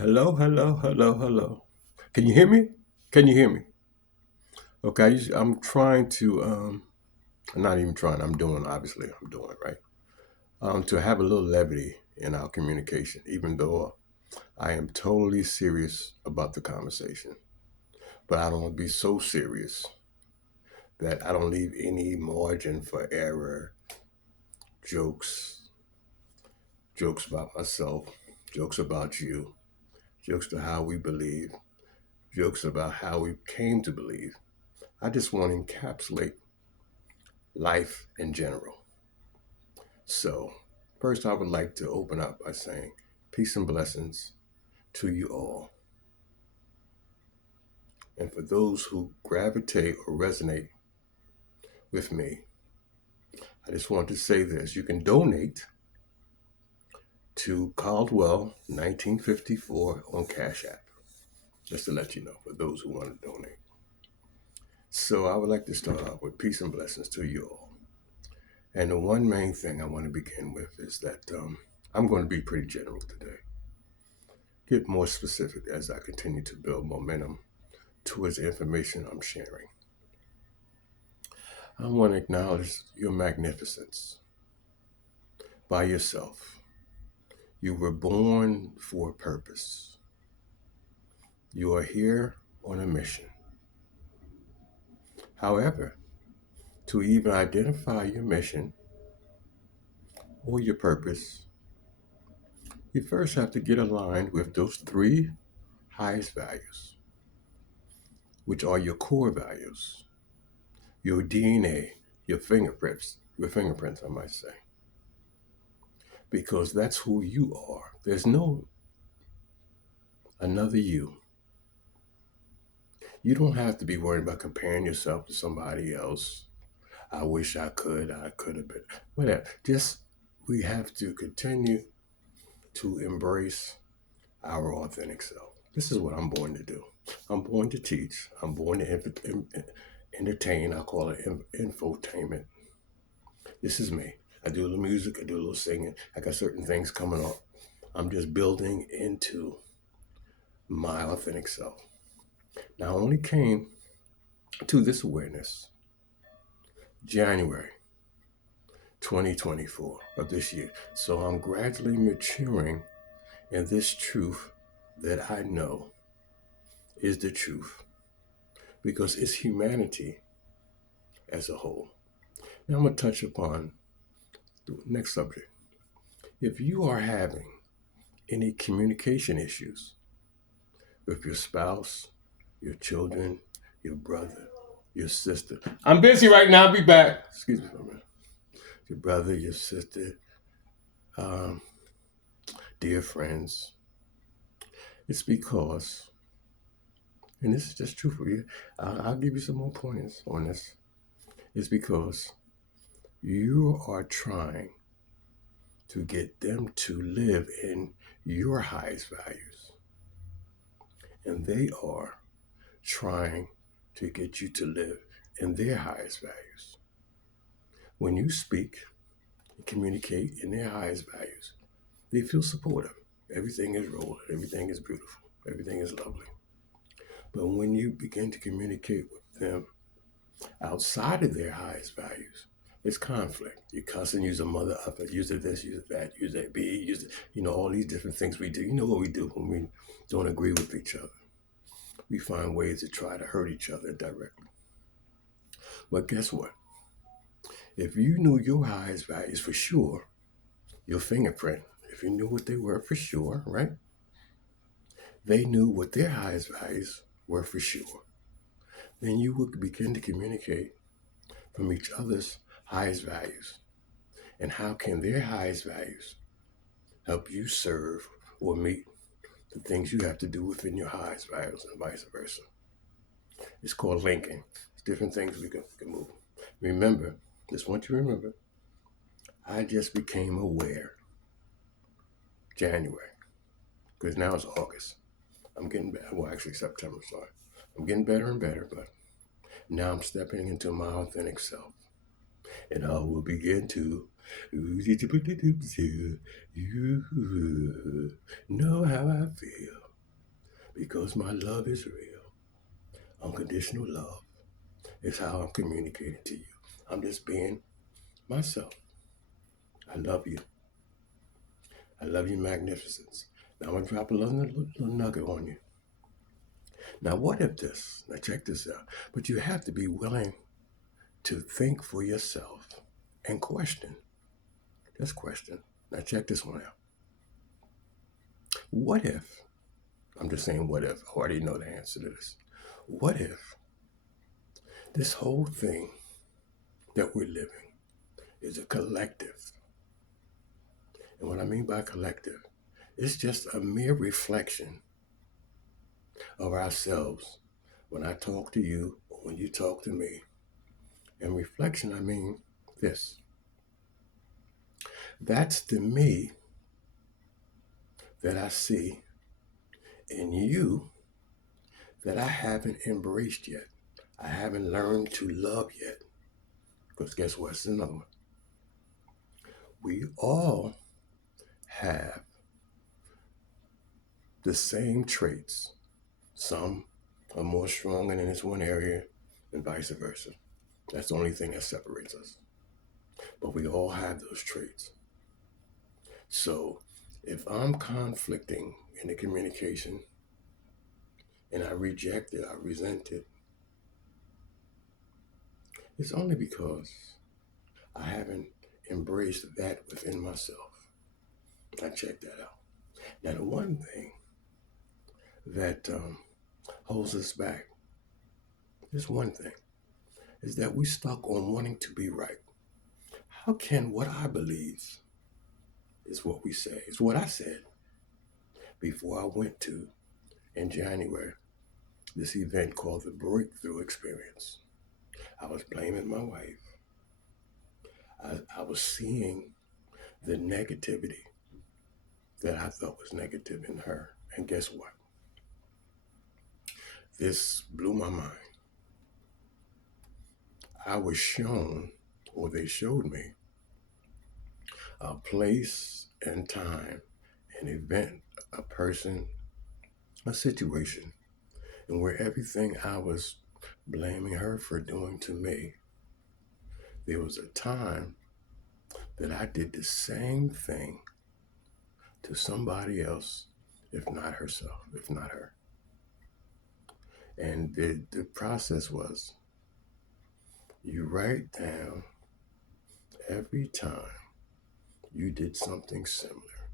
Hello, hello, hello, hello. Can you hear me? Can you hear me? Okay, I'm trying to, I'm not even trying, I'm doing, obviously, I'm doing, right? To have a little levity in our communication, even though I am totally serious about the conversation. But I don't want to be so serious that I don't leave any margin for error, jokes, jokes about myself, jokes about you, jokes to how we believe, jokes about how we came to believe. I just want to encapsulate life in general. So, first, I would like to open up by saying peace and blessings to you all. And for those who gravitate or resonate with me, I just want to say this. You can donate to Caldwell 1954 on Cash App, just to let you know for those who want to donate. So, I would like to start off with peace and blessings to you all. And the one main thing I want to begin with is that I'm going to be pretty general today. Get more specific as I continue to build momentum towards the information I'm sharing. I want to acknowledge your magnificence by yourself. You were born for a purpose. You are here on a mission. However, to even identify your mission or your purpose, you first have to get aligned with those three highest values, which are your core values, your DNA, your fingerprints, I might say, because that's who you are. There's no another you. You don't have to be worried about comparing yourself to somebody else. I wish I could have been. Whatever. Just we have to continue to embrace our authentic self. This is what I'm born to do. I'm born to teach. I'm born to entertain. I call it infotainment. This is me. I do a little music. I do a little singing. I got certain things coming up. I'm just building into my authentic self. Now, I only came to this awareness January 2024 of this year. So I'm gradually maturing in this truth that I know is the truth because it's humanity as a whole. Now I'm going to touch upon the next subject. If you are having any communication issues with your spouse, your children, your brother, your sister, I'm busy right now, I'll be back. Excuse me for a minute. Your brother, your sister, um, dear friends, it's because, and this is just true for you, I'll give you some more pointers on this. It's because you are trying to get them to live in your highest values, and they are trying to get you to live in their highest values. When you speak and communicate in their highest values, they feel supportive. Everything is rolling, everything is beautiful, everything is lovely. But when you begin to communicate with them outside of their highest values, it's conflict. You cussing, use a mother up, use it this, use it that, use that B, use it, all these different things we do. You know what we do when we don't agree with each other. We find ways to try to hurt each other directly. But guess what? If you knew your highest values for sure, your fingerprint, if you knew what they were for sure, right? They knew what their highest values were for sure. Then you would begin to communicate from each other's highest values. And how can their highest values help you serve or meet the things you have to do within your highest values and vice versa? It's called linking. It's different things we can move. Remember, just want you to remember, I just became aware January, because now it's August. I'm getting better. Well, actually, September, sorry. I'm getting better and better, but now I'm stepping into my authentic self. And I will begin to you know how I feel. because my love is real. Unconditional love is how I'm communicating to you. I'm just being myself. I love you. I love you, magnificence. Now I'm going to drop a little nugget on you. Now, what if this? Now, check this out. But you have to be willing to think for yourself and question. Just question. Now, check this one out. What if, I'm just saying what if, I already know the answer to this. What if this whole thing that we're living is a collective? And what I mean by collective, it's just a mere reflection of ourselves when I talk to you or when you talk to me. And reflection, I mean this. That's the me that I see in you that I haven't embraced yet. I haven't learned to love yet. Because guess what? It's another one. We all have the same traits. Some are more strong in this one area and vice versa. That's the only thing that separates us. But we all have those traits. So if I'm conflicting in the communication and I reject it, I resent it, it's only because I haven't embraced that within myself. I check that out. Now, the one thing that holds us back, just one thing, is that we stuck on wanting to be right. How can what I believe is what we say, is what I said before I went to, in January, this event called the Breakthrough Experience. I was blaming my wife. I was seeing the negativity that I thought was negative in her. And guess what? This blew my mind. I was shown, or they showed me, a place and time, an event, a person, a situation, and where everything I was blaming her for doing to me, there was a time that I did the same thing to somebody else, if not herself, if not her. And the process was, you write down every time you did something similar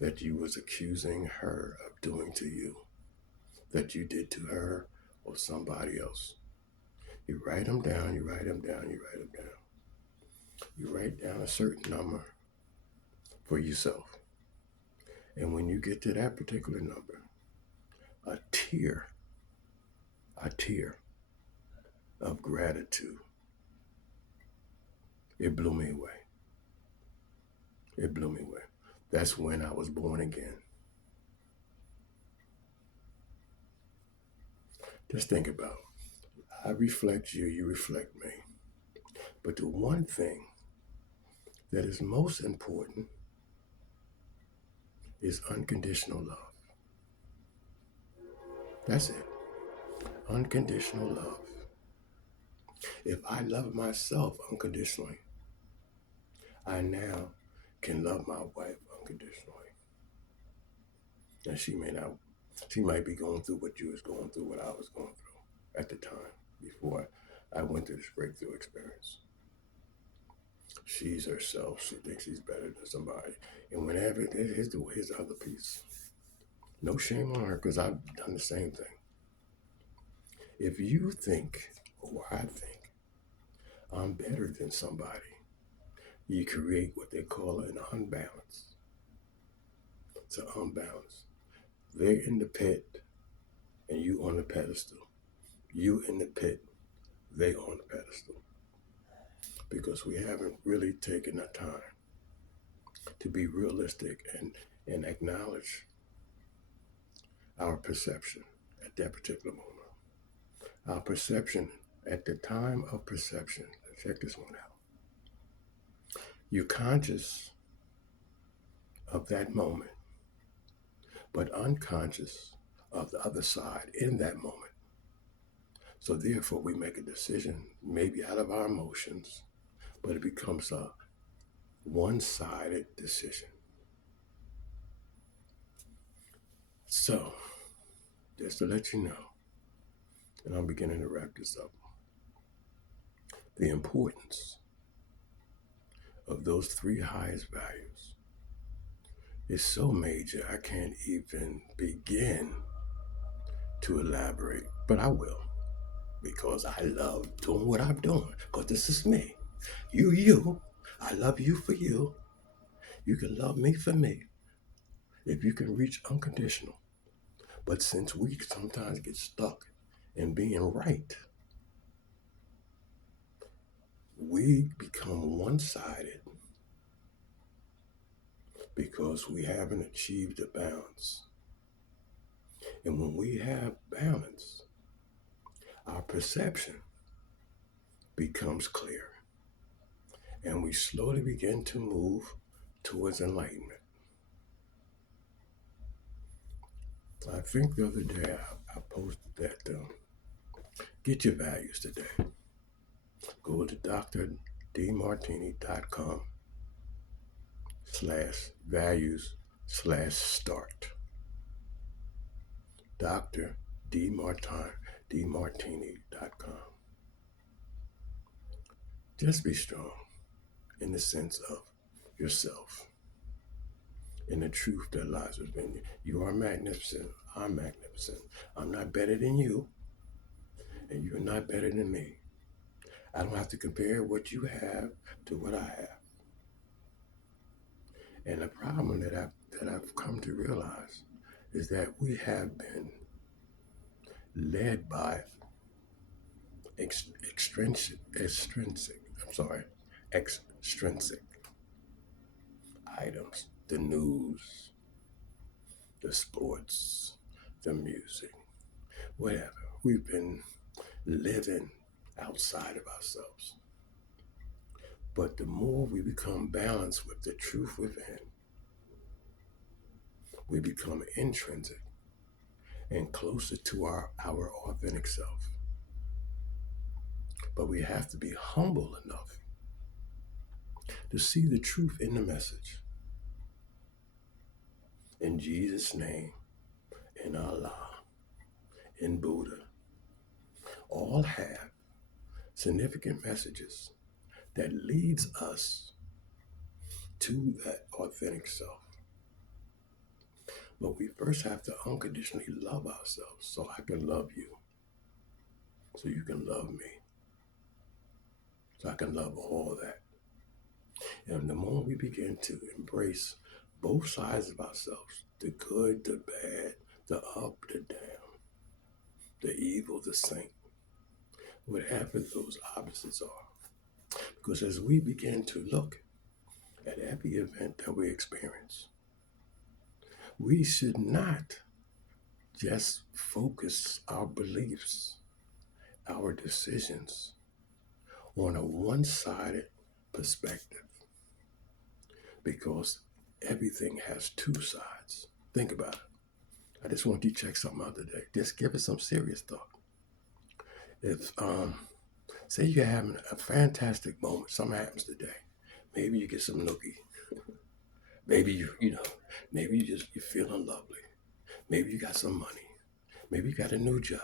that you was accusing her of doing to you, that you did to her or somebody else. You write them down, you write them down, you write them down. You write down a certain number for yourself. And when you get to that particular number, a tear of gratitude, it blew me away. It blew me away. That's when I was born again. Just think about it. I reflect you, you reflect me. But the one thing that is most important is unconditional love. That's it. Unconditional love. If I love myself unconditionally, I now can love my wife unconditionally. And she might be going through what you was going through, what I was going through at the time before I went through this breakthrough experience. She's herself. She thinks she's better than somebody. And whenever, here's the other piece. No shame on her, because I've done the same thing. If you think, or I think, I'm better than somebody, you create what they call an unbalance. It's an unbalance. They're in the pit, and you on the pedestal. You in the pit, they on the pedestal. Because we haven't really taken the time to be realistic and acknowledge our perception at that particular moment. Our perception at the time of perception. Check this one out. You're conscious of that moment, but unconscious of the other side in that moment. So therefore, we make a decision, maybe out of our emotions, but it becomes a one-sided decision. So, just to let you know, and I'm beginning to wrap this up, the importance of those three highest values is so major, I can't even begin to elaborate, but I will, because I love doing what I'm doing, because this is me. You. I love you for you. You can love me for me if you can reach unconditional. But since we sometimes get stuck in being right, we become one-sided because we haven't achieved a balance. And when we have balance, our perception becomes clear. And we slowly begin to move towards enlightenment. I think the other day I posted that get your values today. Go to drdmartini.com/values/start. drdmartini.com. Just be strong in the sense of yourself, in the truth that lies within you. You are magnificent. I'm magnificent. I'm not better than you, and you're not better than me. I don't have to compare what you have to what I have. And the problem that I've come to realize is that we have been led by extrinsic items, the news, the sports, the music, whatever. We've been living outside of ourselves. But the more we become balanced with the truth within, we become intrinsic and closer to our authentic self. But we have to be humble enough to see the truth in the message. In Jesus' name, in Allah, in Buddha, all have significant messages that leads us to that authentic self. But we first have to unconditionally love ourselves so I can love you, so you can love me, so I can love all that. And the moment we begin to embrace both sides of ourselves, the good, the bad, the up, the down, the evil, the saint, whatever those opposites are. Because as we begin to look at every event that we experience, we should not just focus our beliefs, our decisions on a one-sided perspective, because everything has two sides. Think about it. I just want you to check something out today. Just give it some serious thought. If say you're having a fantastic moment, something happens today. Maybe you get some nookie. Maybe maybe you're feeling lovely. Maybe you got some money. Maybe you got a new job.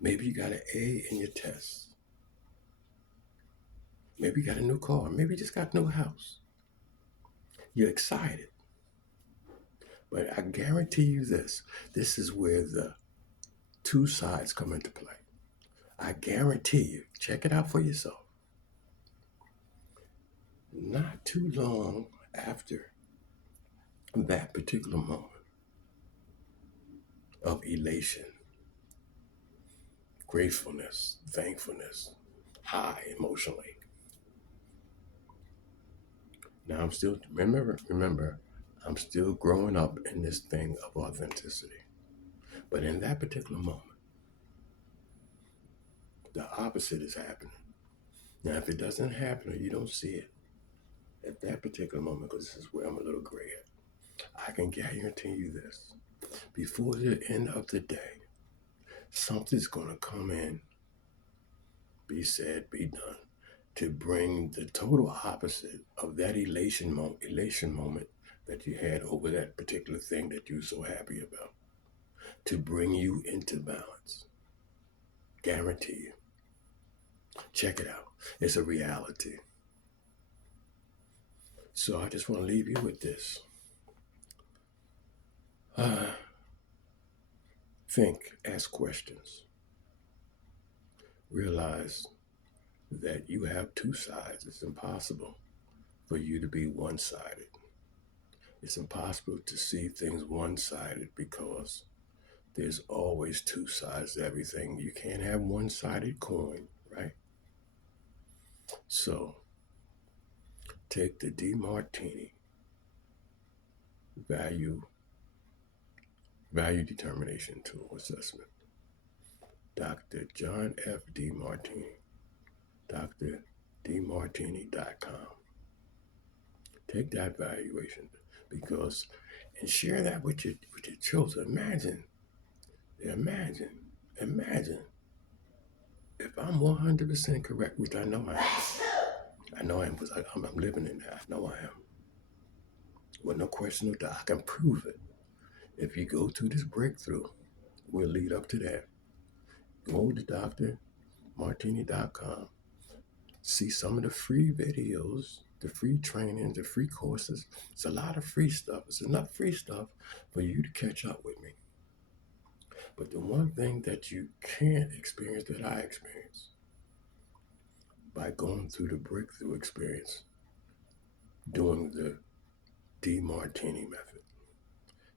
Maybe you got an A in your test. Maybe you got a new car. Maybe you just got a new house. You're excited. But I guarantee you this is where the two sides come into play. I guarantee you, check it out for yourself. Not too long after that particular moment of elation, gratefulness, thankfulness, high emotionally. Now I'm still, remember, I'm still growing up in this thing of authenticity. But in that particular moment, the opposite is happening. Now, if it doesn't happen or you don't see it at that particular moment, because this is where I'm a little gray at, I can guarantee you this. Before the end of the day, something's going to come in, be said, be done, to bring the total opposite of that elation moment that you had over that particular thing that you're so happy about, to bring you into balance. Guarantee you. Check it out. It's a reality. So I just want to leave you with this. Think, ask questions. Realize that you have two sides. It's impossible for you to be one-sided. It's impossible to see things one-sided because there's always two sides to everything. You can't have one-sided coin, right? So take the Demartini value determination tool assessment. Dr. John F. Demartini, drdemartini.com. Take that valuation because, and share that with your children. Imagine if I'm 100% correct, which I know I am. I know I am because I'm living in that. I know I am. With no question or doubt, I can prove it. If you go through this breakthrough, we'll lead up to that. Go to drmartini.com. See some of the free videos, the free trainings, the free courses. It's a lot of free stuff. It's enough free stuff for you to catch up with me. But the one thing that you can't experience that I experienced by going through the breakthrough experience, doing the Demartini method.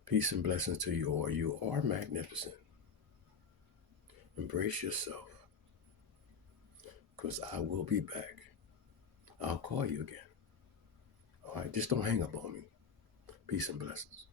Peace and blessings to you all. You are magnificent. Embrace yourself because I will be back. I'll call you again. All right, just don't hang up on me. Peace and blessings.